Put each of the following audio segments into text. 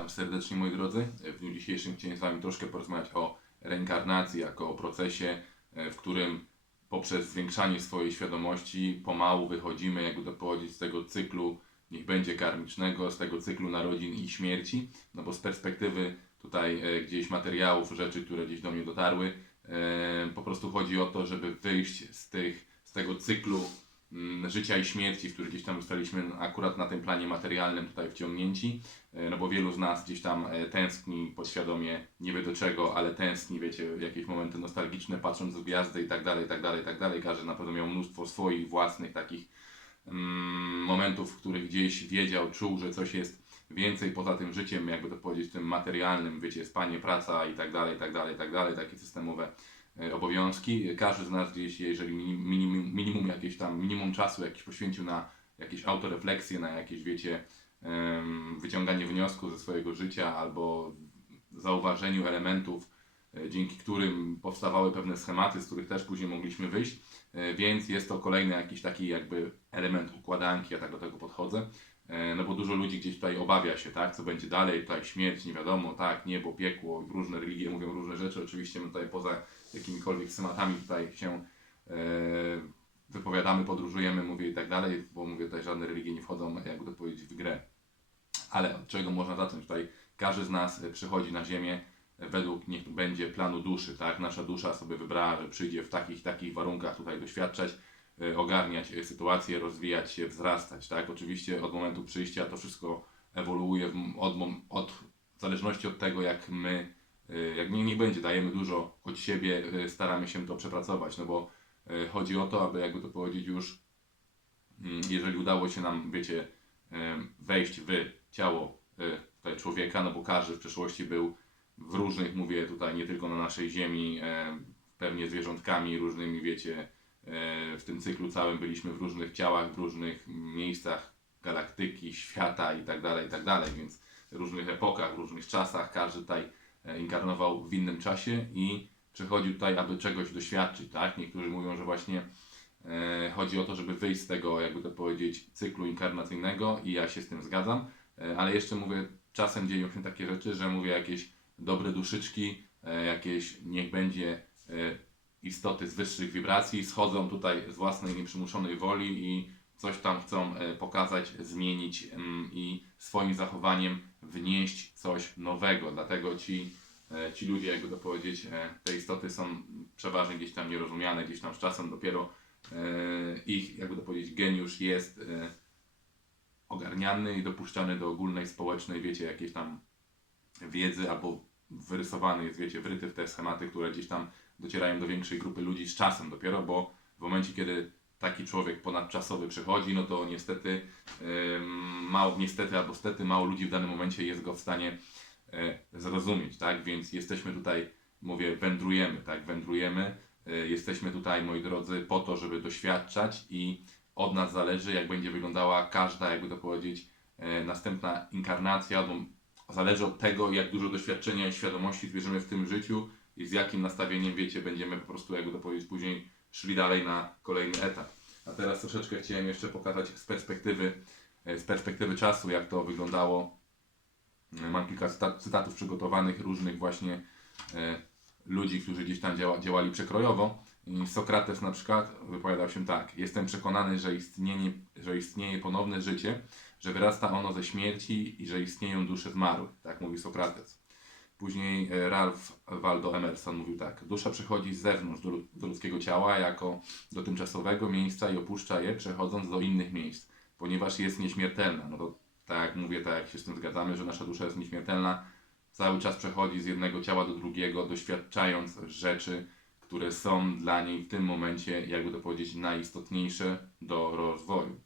Witam serdecznie moi drodzy. W dniu dzisiejszym chciałem z Wami troszkę porozmawiać o reinkarnacji jako o procesie, e, w którym poprzez zwiększanie swojej świadomości pomału wychodzimy, jakby to powiedzieć, z tego cyklu, niech będzie karmicznego, z tego cyklu narodzin i śmierci. No bo z perspektywy tutaj e, gdzieś materiałów, rzeczy, które gdzieś do mnie dotarły, e, po prostu chodzi o to, żeby wyjść z, tych, z tego cyklu życia i śmierci, w który gdzieś tam zostaliśmy akurat na tym planie materialnym tutaj wciągnięci, E, no bo wielu z nas gdzieś tam e, tęskni podświadomie, nie wie do czego, ale tęskni, wiecie, jakieś momenty nostalgiczne, patrząc w gwiazdy i tak dalej, i tak dalej, i tak dalej. Każdy na pewno miał mnóstwo swoich własnych takich mm, momentów, w których gdzieś wiedział, czuł, że coś jest więcej poza tym życiem, jakby to powiedzieć, tym materialnym, wiecie, spanie, praca i tak dalej, i tak dalej, i tak dalej, takie systemowe obowiązki. Każdy z nas gdzieś, jeżeli minim- minimum, minimum jakieś tam, minimum czasu jakiś poświęcił na jakieś autorefleksje, na jakieś, wiecie, wyciąganie wniosku ze swojego życia albo zauważeniu elementów, e, dzięki którym powstawały pewne schematy, z których też później mogliśmy wyjść, E, więc jest to kolejny jakiś taki jakby element układanki, ja tak do tego podchodzę. E, No bo dużo ludzi gdzieś tutaj obawia się, tak, co będzie dalej, tutaj śmierć, nie wiadomo, tak, niebo, piekło, różne religie mówią różne rzeczy, oczywiście my tutaj poza jakimikolwiek schematami tutaj się e, wypowiadamy, podróżujemy, mówię i tak dalej, bo mówię tutaj żadne religie nie wchodzą, jakby to powiedzieć, w grę. Ale od czego można zacząć? Tutaj każdy z nas e, przychodzi na ziemię e, według niech będzie planu duszy, tak? Nasza dusza sobie wybrała, że przyjdzie w takich, takich warunkach tutaj doświadczać, ogarniać e, sytuację, rozwijać się, wzrastać, tak? Oczywiście od momentu przyjścia to wszystko ewoluuje w, od, od w zależności od tego, jak my, e, jak nie, nie będzie, dajemy dużo od siebie, e, staramy się to przepracować, no bo e, chodzi o to, aby jakby to powiedzieć już, mm, jeżeli udało się nam, wiecie, wejść w ciało e, tutaj człowieka, no bo każdy w przeszłości był w różnych, mówię tutaj nie tylko na naszej ziemi, e, pewnie zwierzątkami różnymi, wiecie, e, w tym cyklu całym byliśmy w różnych ciałach, w różnych miejscach galaktyki, świata i tak dalej, i tak więc w różnych epokach, w różnych czasach, każdy tutaj e, inkarnował w innym czasie i przychodził tutaj, aby czegoś doświadczyć, tak? Niektórzy mówią, że właśnie E, Chodzi o to, żeby wyjść z tego, jakby to powiedzieć, cyklu inkarnacyjnego i ja się z tym zgadzam, E, ale jeszcze mówię, czasem dzieją się takie rzeczy, że mówię jakieś dobre duszyczki, e, jakieś niech będzie e, istoty z wyższych wibracji, schodzą tutaj z własnej nieprzymuszonej woli i coś tam chcą e, pokazać, zmienić mm, i swoim zachowaniem wnieść coś nowego. Dlatego ci, e, ci ludzie, jakby to powiedzieć, e, te istoty są przeważnie gdzieś tam nierozumiane, gdzieś tam z czasem dopiero ich, jakby to powiedzieć, geniusz jest ogarniany i dopuszczany do ogólnej, społecznej, wiecie, jakiejś tam wiedzy albo wyrysowany jest, wiecie, wryty w te schematy, które gdzieś tam docierają do większej grupy ludzi z czasem dopiero, bo w momencie, kiedy taki człowiek ponadczasowy przychodzi, no to niestety mało, niestety albo stety mało ludzi w danym momencie jest go w stanie e, zrozumieć, tak? Więc jesteśmy tutaj, mówię, wędrujemy, tak? Wędrujemy, e, jesteśmy tutaj, moi drodzy, po to, żeby doświadczać i od nas zależy, jak będzie wyglądała każda, jakby to powiedzieć, e, następna inkarnacja, zależy od tego, jak dużo doświadczenia i świadomości zbierzemy w tym życiu i z jakim nastawieniem, wiecie, będziemy po prostu, jakby to powiedzieć, później szli dalej na kolejny etap. A teraz troszeczkę chciałem jeszcze pokazać z perspektywy, e, z perspektywy czasu, jak to wyglądało. E, Mam kilka cyta- cytatów przygotowanych różnych właśnie e, ludzi, którzy gdzieś tam działa, działali przekrojowo. I Sokrates na przykład wypowiadał się tak: Jestem przekonany, że, że istnieje ponowne życie, że wyrasta ono ze śmierci i że istnieją dusze zmarłych. Tak mówi Sokrates. Później e, Ralph Waldo Emerson mówił tak: Dusza przychodzi z zewnątrz do, ludzkiego ciała jako do tymczasowego miejsca i opuszcza je, przechodząc do innych miejsc, ponieważ jest nieśmiertelna. No to tak mówię, tak jak się z tym zgadzamy, że nasza dusza jest nieśmiertelna, cały czas przechodzi z jednego ciała do drugiego, doświadczając rzeczy, które są dla niej w tym momencie, jakby to powiedzieć, najistotniejsze do rozwoju.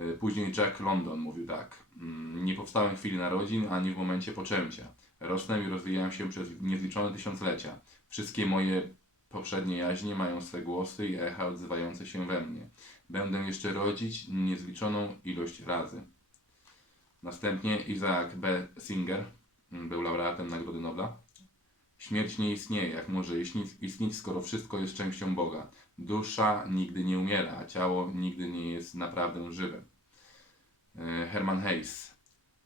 Y, Później Jack London mówił tak. "Mm, Nie powstałem w chwili narodzin, ani w momencie poczęcia. Rosnę i rozwijałem się przez niezliczone tysiąclecia. Wszystkie moje poprzednie jaźnie mają swe głosy i echa odzywające się we mnie. Będę jeszcze rodzić niezliczoną ilość razy. Następnie Isaac B. Singer mm, był laureatem Nagrody Nobla. Śmierć nie istnieje, jak może istnieć, skoro wszystko jest częścią Boga. Dusza nigdy nie umiera, a ciało nigdy nie jest naprawdę żywe. Herman Hayes.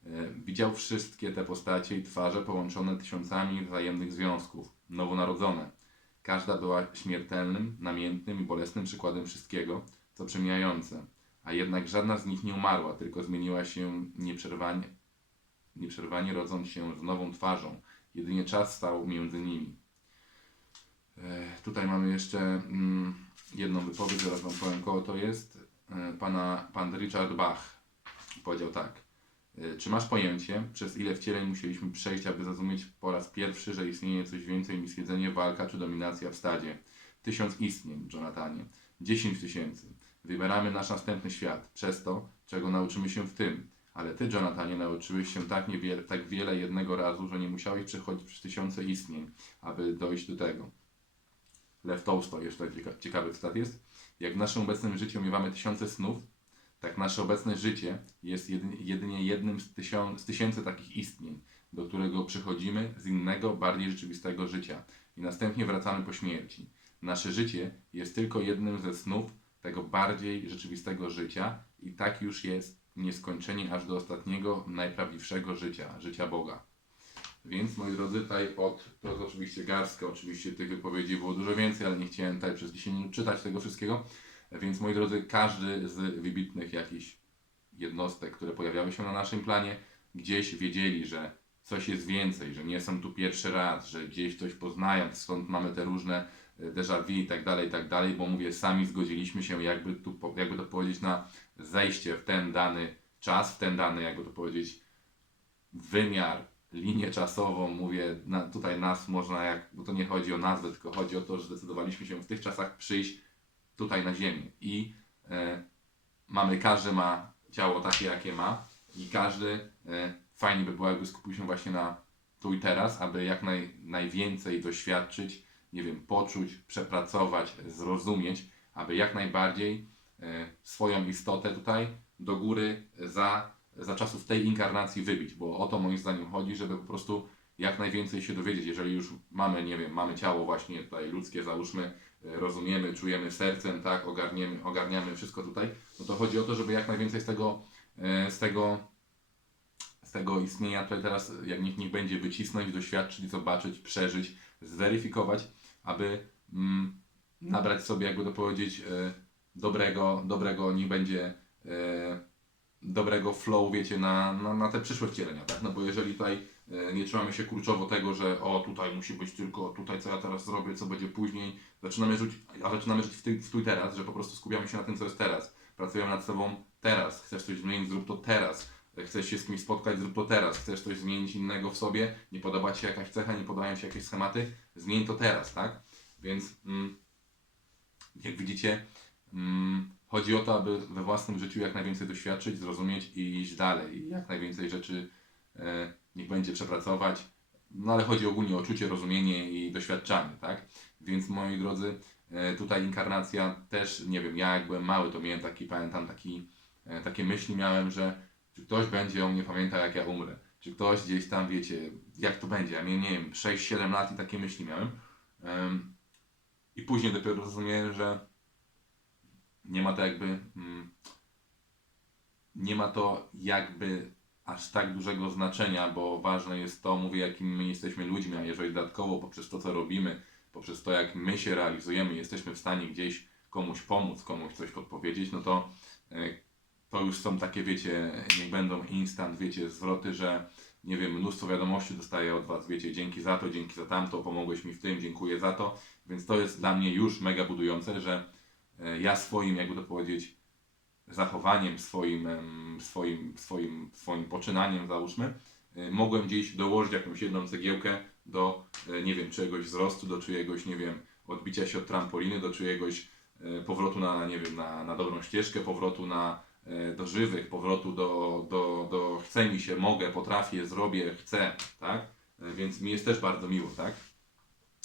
E, Widział wszystkie te postacie i twarze połączone tysiącami wzajemnych związków, nowonarodzone. Każda była śmiertelnym, namiętnym i bolesnym przykładem wszystkiego, co przemijające. A jednak żadna z nich nie umarła, tylko zmieniła się nieprzerwanie, nieprzerwanie rodząc się z nową twarzą. Jedynie czas stał między nimi. E, tutaj mamy jeszcze mm, jedną wypowiedź, zaraz Wam powiem kogo to jest. E, pana, pan Richard Bach powiedział tak. E, Czy masz pojęcie, przez ile wcieleń musieliśmy przejść, aby zrozumieć po raz pierwszy, że istnieje coś więcej niż jedzenie, walka czy dominacja w stadzie? Tysiąc istnień, Jonathanie. Dziesięć tysięcy. Wybieramy nasz następny świat, przez to, czego nauczymy się w tym. Ale ty, Jonathanie, nauczyłeś się tak, niewiele, tak wiele jednego razu, że nie musiałeś przechodzić przez tysiące istnień, aby dojść do tego. Lew Tolstoj, jeszcze cieka- ciekawy cytat jest. Jak w naszym obecnym życiu miewamy tysiące snów, tak nasze obecne życie jest jedynie, jednym z, tysią, z tysięcy takich istnień, do którego przychodzimy z innego, bardziej rzeczywistego życia i następnie wracamy po śmierci. Nasze życie jest tylko jednym ze snów tego bardziej rzeczywistego życia i tak już jest nieskończenie aż do ostatniego, najprawdziwszego życia, życia Boga. Więc moi drodzy, tutaj od, to jest oczywiście garstka, oczywiście tych wypowiedzi było dużo więcej, ale nie chciałem tutaj przez 10 minut czytać tego wszystkiego. Więc moi drodzy, każdy z wybitnych jakichś jednostek, które pojawiały się na naszym planie, gdzieś wiedzieli, że coś jest więcej, że nie są tu pierwszy raz, że gdzieś coś poznają, stąd mamy te różne e, déjà vu i tak dalej, i tak dalej, bo mówię, sami zgodziliśmy się, jakby, tu, jakby to powiedzieć, na zejście w ten dany czas, w ten dany, jakby to powiedzieć, wymiar, linię czasową, mówię, na, tutaj nas można, jak, bo to nie chodzi o nazwę, tylko chodzi o to, że zdecydowaliśmy się w tych czasach przyjść tutaj na ziemię. I e, mamy, każdy ma ciało takie, jakie ma i każdy, e, fajnie by było, jakby skupił się właśnie na tu i teraz, aby jak naj, najwięcej doświadczyć, nie wiem, poczuć, przepracować, zrozumieć, aby jak najbardziej swoją istotę tutaj do góry za, za czasów tej inkarnacji wybić, bo o to moim zdaniem chodzi, żeby po prostu jak najwięcej się dowiedzieć, jeżeli już mamy, nie wiem, mamy ciało właśnie tutaj ludzkie, załóżmy, e, rozumiemy, czujemy sercem, tak, ogarniemy, ogarniamy wszystko tutaj, no to chodzi o to, żeby jak najwięcej z tego, e, z tego, z tego istnienia tutaj teraz, jak niech, niech będzie wycisnąć, doświadczyć, zobaczyć, przeżyć, zweryfikować, aby mm, nabrać sobie, jakby to powiedzieć, e, dobrego, dobrego, niech będzie e, dobrego flow, wiecie, na, na, na te przyszłe wcielenia, tak? No bo jeżeli tutaj e, nie trzymamy się kurczowo tego, że o, tutaj musi być tylko, tutaj co ja teraz zrobię, co będzie później, zaczynamy żyć, a zaczynamy żyć w, ty, w tu i teraz, że po prostu skupiamy się na tym, co jest teraz. Pracujemy nad sobą teraz. Chcesz coś zmienić, zrób to teraz. Chcesz się z kimś spotkać, zrób to teraz. Chcesz coś zmienić innego w sobie, nie podoba Ci się jakaś cecha, nie podobają Ci się jakieś schematy, zmień to teraz, tak? Więc mm, jak widzicie, chodzi o to, aby we własnym życiu jak najwięcej doświadczyć, zrozumieć i iść dalej. Jak najwięcej rzeczy e, niech będzie przepracować. No ale chodzi ogólnie o czucie, rozumienie i doświadczanie, tak? Więc moi drodzy, e, tutaj inkarnacja też, nie wiem, ja jak byłem mały, to miałem taki, pamiętam, taki, e, takie myśli miałem, że czy ktoś będzie o mnie pamiętał, jak ja umrę. Czy ktoś gdzieś tam, wiecie, jak to będzie. Ja miałem, nie wiem, 6-7 lat i takie myśli miałem. Em, I później dopiero zrozumiałem, że nie ma to jakby, mm, nie ma to jakby aż tak dużego znaczenia, bo ważne jest to, mówię, jakimi my jesteśmy ludźmi, a jeżeli dodatkowo poprzez to, co robimy, poprzez to, jak my się realizujemy, jesteśmy w stanie gdzieś komuś pomóc, komuś coś podpowiedzieć, no to e, to już są takie, wiecie, niech będą instant, wiecie, zwroty, że nie wiem, mnóstwo wiadomości dostaję od Was, wiecie, dzięki za to, dzięki za tamto, pomogłeś mi w tym, dziękuję za to, więc to jest dla mnie już mega budujące, że ja swoim, jakby to powiedzieć, zachowaniem, swoim, swoim, swoim, swoim poczynaniem, załóżmy, e, mogłem gdzieś dołożyć jakąś jedną cegiełkę do, e, nie wiem, czyjegoś wzrostu, do czyjegoś, nie wiem, odbicia się od trampoliny, do czyjegoś e, powrotu na, nie wiem, na, na dobrą ścieżkę, powrotu na, e, do żywych, powrotu do, do, do chce mi się, mogę, potrafię, zrobię, chcę, tak? E, Więc mi jest też bardzo miło, tak?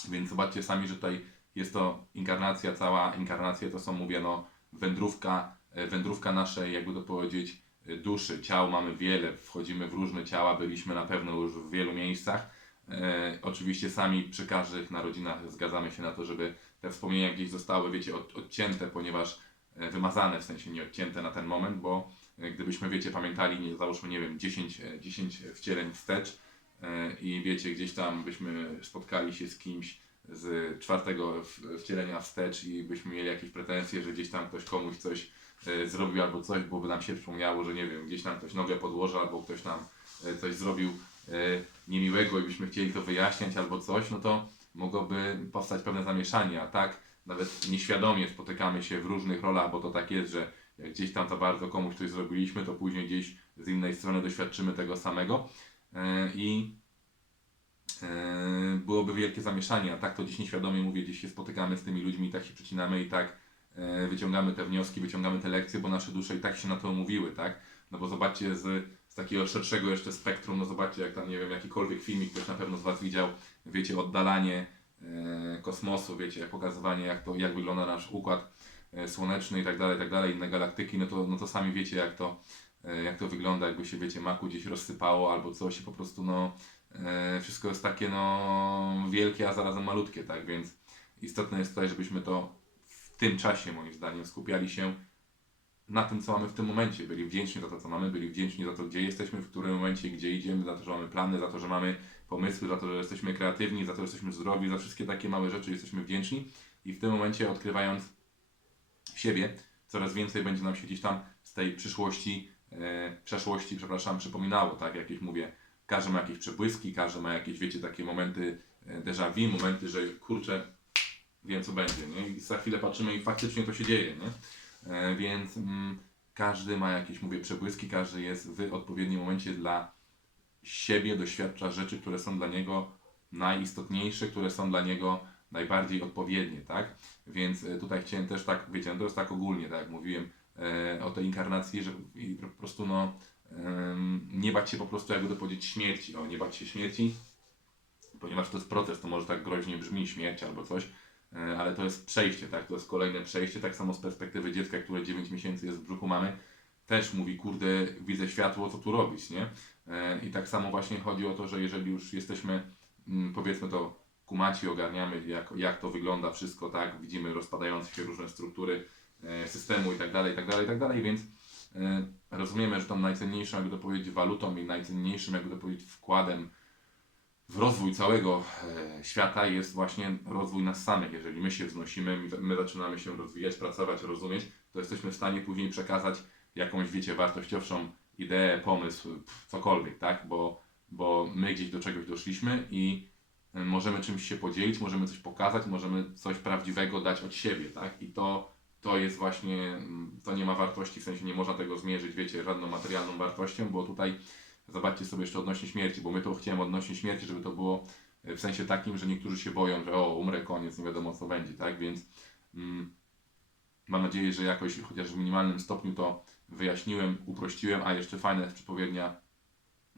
Więc zobaczcie sami, że tutaj jest to inkarnacja, cała inkarnacja to są, mówię, no, wędrówka, e, wędrówka naszej, jakby to powiedzieć, e, duszy, ciał mamy wiele, wchodzimy w różne ciała, byliśmy na pewno już w wielu miejscach. E, oczywiście sami przy każdych narodzinach zgadzamy się na to, żeby te wspomnienia gdzieś zostały, wiecie, od, odcięte, ponieważ e, wymazane, w sensie nie odcięte na ten moment, bo gdybyśmy, wiecie, pamiętali, nie, załóżmy, nie wiem, 10, e, 10 wcieleń wstecz e, i wiecie, gdzieś tam byśmy spotkali się z kimś z czwartego wcielenia wstecz i byśmy mieli jakieś pretensje, że gdzieś tam ktoś komuś coś e, zrobił albo coś, bo by nam się przypomniało, że nie wiem, gdzieś tam ktoś nogę podłożył albo ktoś tam e, coś zrobił e, niemiłego i byśmy chcieli to wyjaśniać albo coś, no to mogłoby powstać pewne zamieszanie, a tak nawet nieświadomie spotykamy się w różnych rolach, bo to tak jest, że jak gdzieś tam za bardzo komuś coś zrobiliśmy, to później gdzieś z innej strony doświadczymy tego samego i byłoby wielkie zamieszanie, a tak to gdzieś nieświadomie mówię, gdzieś się spotykamy z tymi ludźmi, i tak się przecinamy i tak e, wyciągamy te wnioski, wyciągamy te lekcje, bo nasze dusze i tak się na to umówiły, tak? No bo zobaczcie z, z takiego szerszego jeszcze spektrum, no zobaczcie jak tam, nie wiem, jakikolwiek filmik ktoś na pewno z Was widział, wiecie, oddalanie e, kosmosu, wiecie, pokazywanie, jak to, jak wygląda nasz układ e, słoneczny i tak dalej, i tak dalej, inne galaktyki, no to, no to sami wiecie, jak to, e, jak to wygląda, jakby się, wiecie, maku gdzieś rozsypało albo coś i po prostu, no, e, wszystko jest takie, no, wielkie, a zarazem malutkie, tak, więc istotne jest tutaj, żebyśmy to w tym czasie, moim zdaniem, skupiali się na tym, co mamy w tym momencie. Byli wdzięczni za to, co mamy, byli wdzięczni za to, gdzie jesteśmy, w którym momencie, gdzie idziemy, za to, że mamy plany, za to, że mamy pomysły, za to, że jesteśmy kreatywni, za to, że jesteśmy zdrowi, za wszystkie takie małe rzeczy jesteśmy wdzięczni. I w tym momencie odkrywając siebie, coraz więcej będzie nam się gdzieś tam z tej przyszłości, e, przeszłości, przepraszam, przypominało, tak, jakieś mówię, każdy ma jakieś przebłyski, każdy ma jakieś, wiecie, takie momenty e, déjà vu, momenty, że kurczę, wiem co będzie, nie? I za chwilę patrzymy i faktycznie to się dzieje, nie? E, więc mm, każdy ma jakieś, mówię, przebłyski, każdy jest w odpowiednim momencie dla siebie, doświadcza rzeczy, które są dla niego najistotniejsze, które są dla niego najbardziej odpowiednie, tak? Więc e, tutaj chciałem też tak, wiecie, no to jest tak ogólnie, tak jak mówiłem e, o tej inkarnacji, że po prostu no nie bać się po prostu, jakby to powiedzieć, śmierci, o nie bać się śmierci, ponieważ to jest proces, to może tak groźnie brzmi, śmierć albo coś, e, ale to jest przejście, tak, to jest kolejne przejście, tak samo z perspektywy dziecka, które 9 miesięcy jest w brzuchu mamy, też mówi, kurde, widzę światło, co tu robić, nie? E, I tak samo właśnie chodzi o to, że jeżeli już jesteśmy, mm, powiedzmy to, kumaci, ogarniamy jak, jak to wygląda wszystko, tak, widzimy rozpadające się różne struktury e, systemu i tak dalej, i tak dalej, i tak dalej, więc rozumiemy, że tą najcenniejszą, jakby to powiedzieć, walutą i najcenniejszym, jakby to powiedzieć, wkładem w rozwój całego e, świata jest właśnie rozwój nas samych. Jeżeli my się wznosimy, my, my zaczynamy się rozwijać, pracować, rozumieć, to jesteśmy w stanie później przekazać jakąś, wiecie, wartościowszą ideę, pomysł, cokolwiek, tak? Bo, bo my gdzieś do czegoś doszliśmy i e, możemy czymś się podzielić, możemy coś pokazać, możemy coś prawdziwego dać od siebie, tak? I to, to jest właśnie, mm, to nie ma wartości, w sensie nie można tego zmierzyć, wiecie, żadną materialną wartością, bo tutaj zobaczcie sobie jeszcze odnośnie śmierci, bo my to chciałem odnośnie śmierci, żeby to było e, w sensie takim, że niektórzy się boją, że o, umrę, koniec, nie wiadomo co będzie, tak? Więc mm, mam nadzieję, że jakoś chociaż w minimalnym stopniu to wyjaśniłem, uprościłem, a jeszcze fajna jest przepowiednia,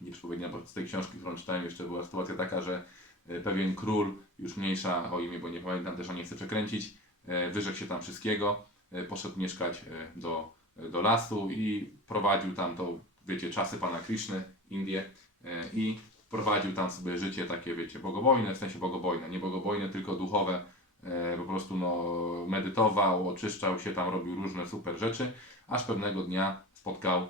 nie przepowiednia, bo z tej książki, którą czytałem, jeszcze była sytuacja taka, że e, pewien król, już mniejsza o imię, bo nie pamiętam, też o nie chcę przekręcić, e, wyrzekł się tam wszystkiego, poszedł mieszkać e, do, do lasu i prowadził tam to, wiecie, czasy pana Krishny, Indie e, i prowadził tam sobie życie takie, wiecie, bogobojne, w sensie bogobojne, nie bogobojne, tylko duchowe, e, po prostu no, medytował, oczyszczał się, tam robił różne super rzeczy, aż pewnego dnia spotkał e,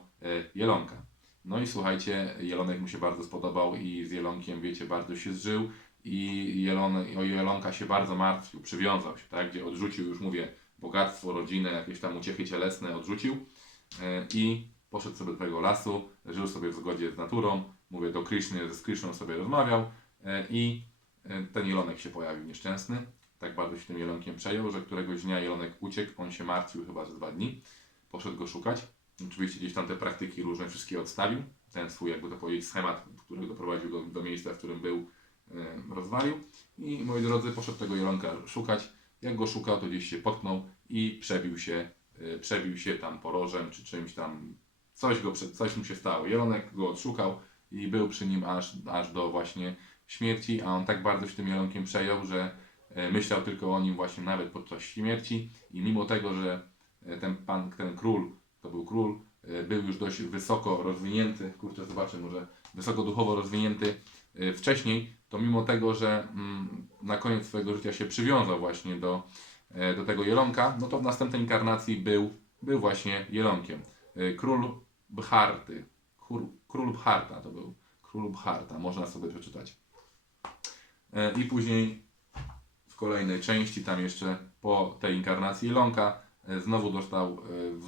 jelonka. No i słuchajcie, jelonek mu się bardzo spodobał i z jelonkiem, wiecie, bardzo się zżył i jelon, jelonka się bardzo martwił, przywiązał się, tak, gdzie odrzucił, już mówię, bogactwo, rodzinę, jakieś tam uciechy cielesne odrzucił e, i poszedł sobie do tego lasu, żył sobie w zgodzie z naturą, mówię, do Krishny, z Krishną sobie rozmawiał e, i e, ten jelonek się pojawił nieszczęsny. Tak bardzo się tym jelonkiem przejął, że któregoś dnia jelonek uciekł, on się martwił chyba z dwa dni, poszedł go szukać. Oczywiście gdzieś tam te praktyki różne wszystkie odstawił, ten swój, jakby to powiedzieć, schemat, który doprowadził go do miejsca, w którym był, rozwalił. I moi drodzy, poszedł tego jelonka szukać. Jak go szukał, to gdzieś się potknął i przebił się, e, przebił się tam porożem czy czymś tam, coś, go, coś mu się stało. Jelonek go odszukał i był przy nim aż, aż do właśnie śmierci, a on tak bardzo się tym jelonkiem przejął, że e, myślał tylko o nim właśnie nawet podczas śmierci i mimo tego, że e, ten pan, ten król, to był król, e, był już dość wysoko rozwinięty, kurczę zobaczę, może wysoko duchowo rozwinięty wcześniej, to mimo tego, że mm, na koniec swojego życia się przywiązał właśnie do, do tego jelonka, no to w następnej inkarnacji był, był właśnie jelonkiem. E, Król Bharty. Król, król Bharta to był. Król Bharta, można sobie przeczytać. E, I później w kolejnej części, tam jeszcze po tej inkarnacji Ilonka, e, znowu dostał,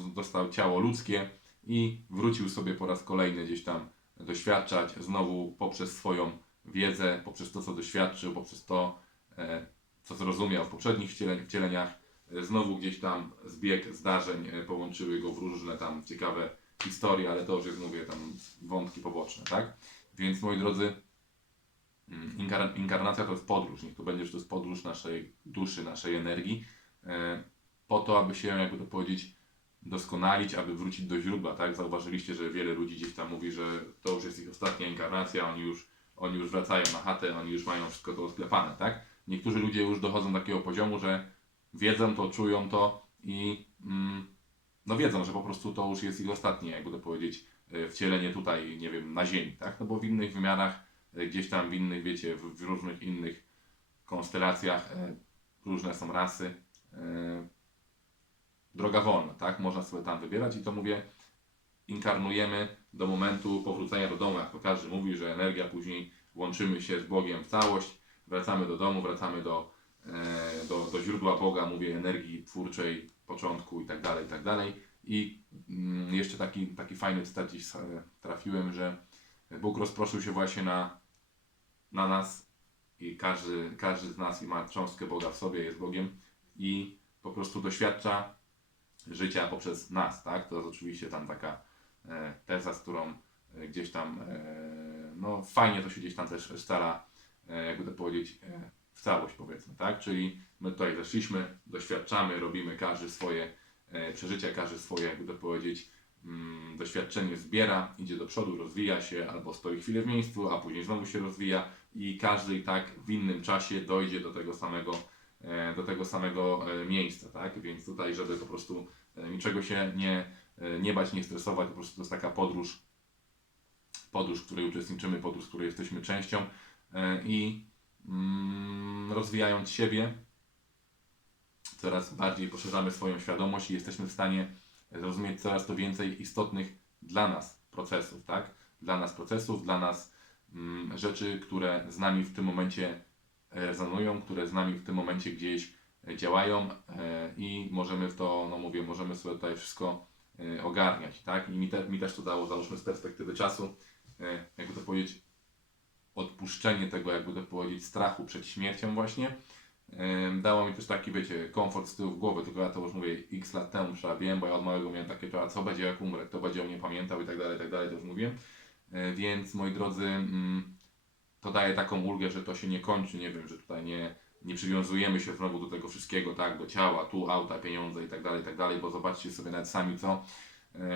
e, dostał ciało ludzkie i wrócił sobie po raz kolejny gdzieś tam doświadczać, znowu poprzez swoją wiedzę, poprzez to, co doświadczył, poprzez to, e, co zrozumiał w poprzednich wciele- wcieleniach, e, znowu gdzieś tam zbieg zdarzeń e, połączyły go w różne tam ciekawe historie, ale to już jest, mówię, tam wątki poboczne, tak? Więc moi drodzy, mm, inkar- inkarnacja to jest podróż, niech to będzie, że to jest podróż naszej duszy, naszej energii, e, po to, aby się, jakby to powiedzieć, doskonalić, aby wrócić do źródła, tak? Zauważyliście, że wiele ludzi gdzieś tam mówi, że to już jest ich ostatnia inkarnacja, oni już, oni już wracają na chatę, oni już mają wszystko to sklepane, tak? Niektórzy ludzie już dochodzą do takiego poziomu, że wiedzą to, czują to i mm, no wiedzą, że po prostu to już jest ich ostatnie, jakby to powiedzieć, e, wcielenie tutaj, nie wiem, na ziemi, tak? No bo w innych wymiarach, e, gdzieś tam w innych, wiecie, w, różnych innych konstelacjach, e, różne są rasy, droga wolna, tak? Można sobie tam wybierać i to mówię, inkarnujemy do momentu powrócenia do domu, jak to każdy mówi, że energia później łączymy się z Bogiem w całość, wracamy do domu, wracamy do, e, do, do źródła Boga, mówię energii twórczej, początku i tak dalej, i tak dalej. I mm, jeszcze taki, taki fajny cytat dziś e, trafiłem, że Bóg rozproszył się właśnie na, na nas i każdy, każdy z nas ma cząstkę Boga w sobie, jest Bogiem i po prostu doświadcza życia poprzez nas, tak? To jest oczywiście tam taka e, teza, z którą gdzieś tam, no fajnie to się gdzieś tam też stara, jakby to powiedzieć, e, w całość powiedzmy, tak? Czyli my tutaj zeszliśmy, doświadczamy, robimy każdy swoje e, przeżycia, każdy swoje, jakby to powiedzieć, mm, doświadczenie zbiera, idzie do przodu, rozwija się, albo stoi chwilę w miejscu, a później znowu się rozwija i każdy i tak w innym czasie dojdzie do tego samego, e, do tego samego e, miejsca, tak? Więc tutaj, żeby po prostu e, niczego się nie, e, nie bać, nie stresować, po prostu to jest taka podróż, podróż, w której uczestniczymy, podróż, w której jesteśmy częścią e, i mm, rozwijając siebie, coraz bardziej poszerzamy swoją świadomość i jesteśmy w stanie zrozumieć coraz to więcej istotnych dla nas procesów, tak? Dla nas procesów, dla nas mm, rzeczy, które z nami w tym momencie rezonują, które z nami w tym momencie gdzieś e, działają e, i możemy w to, no mówię, możemy sobie tutaj wszystko e, ogarniać, tak? I mi, te, mi też to dało, załóżmy z perspektywy czasu, e, jakby to powiedzieć, odpuszczenie tego, jakby to powiedzieć, strachu przed śmiercią właśnie. Dało mi też taki, wiecie, komfort z tyłu w głowy, tylko ja to już mówię x lat temu trzeba wiem, bo ja od małego miałem takie, to, a co będzie jak umrę, kto będzie o mnie pamiętał i tak dalej, i tak dalej, to już mówię. Yy, Więc moi drodzy, mm, to daje taką ulgę, że to się nie kończy, nie wiem, że tutaj nie, nie przywiązujemy się znowu do tego wszystkiego, tak, do ciała, tu auta, pieniądze i tak dalej, i tak dalej, bo zobaczcie sobie nawet sami, co e,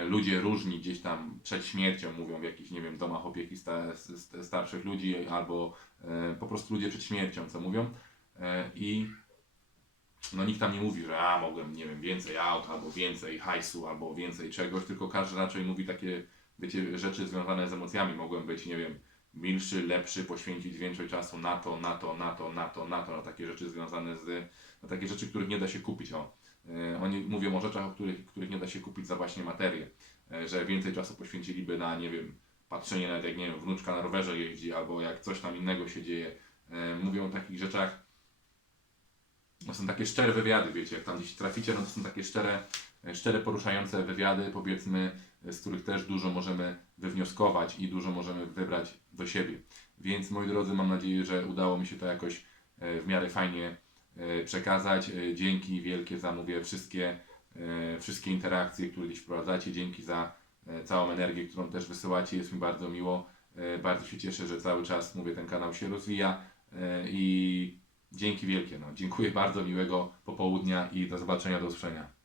ludzie różni gdzieś tam przed śmiercią mówią w jakichś, nie wiem, domach opieki sta, st- starszych ludzi albo e, po prostu ludzie przed śmiercią, co mówią. E, I no nikt tam nie mówi, że a mogłem, nie wiem, więcej aut, albo więcej hajsu, albo więcej czegoś, tylko każdy raczej mówi takie, wiecie, rzeczy związane z emocjami. Mogłem być, nie wiem, milszy, lepszy, poświęcić więcej czasu na to, na to, na to, na to, na to, na takie rzeczy związane z, na takie rzeczy, których nie da się kupić. O. E, Oni mówią o rzeczach, o których, których nie da się kupić za właśnie materię, E, że więcej czasu poświęciliby na, nie wiem, patrzenie nawet jak, nie wiem, wnuczka na rowerze jeździ, albo jak coś tam innego się dzieje. E, Mówią o takich rzeczach, to są takie szczere wywiady, wiecie, jak tam gdzieś traficie, no to są takie szczere, szczere poruszające wywiady, powiedzmy, z których też dużo możemy wywnioskować i dużo możemy wybrać do siebie. Więc moi drodzy, mam nadzieję, że udało mi się to jakoś w miarę fajnie przekazać. E, Dzięki wielkie za, mówię, wszystkie, e, wszystkie interakcje, które gdzieś wprowadzacie. Dzięki za e, całą energię, którą też wysyłacie. Jest mi bardzo miło. E, Bardzo się cieszę, że cały czas, mówię, ten kanał się rozwija e, i Dzięki wielkie. No. Dziękuję bardzo, miłego popołudnia i do zobaczenia, do usłyszenia.